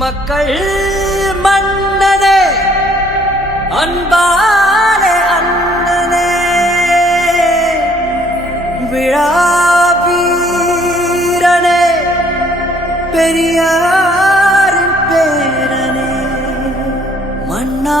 மக்கள் மன்னனே அன்பாலே அண்ணனே விழா வீரனே பெரியாரின் பேரனே மன்னா மன்னா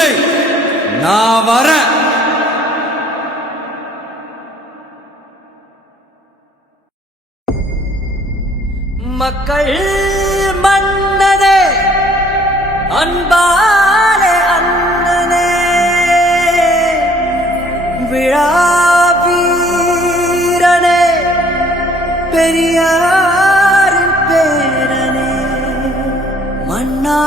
உங்க விஜய் நான் வரேன். மக்கள் மன்னனே அன்பாலே அண்ணனே விழா வீரனே பெரியாரின் பேரனே மன்னா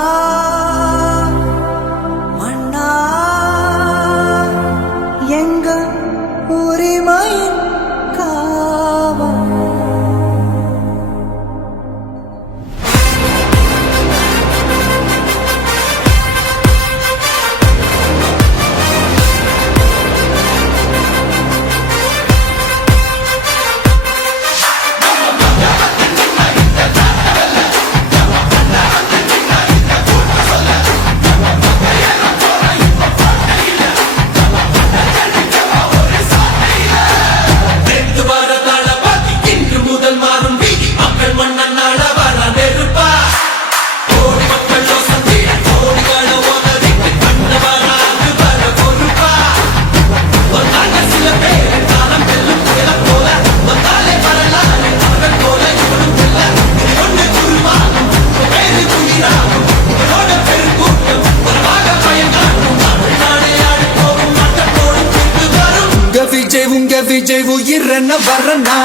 என்ன வரனா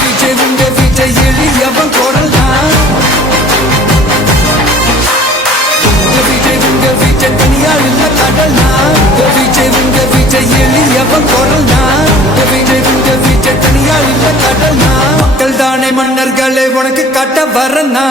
விஜய் உங்க விஜய் எளியவன் குரல்னா விஜய் உங்க விஜய் தனியாள் இல்ல கடல்னா. விஜய் உங்க விஜய் எளியவன் குரல்னா விஜய் உங்க விஜய் தனியாள் இல்ல கடல்னா. மக்கள் தானே மன்னர்களை உனக்கு கட்ட வரனா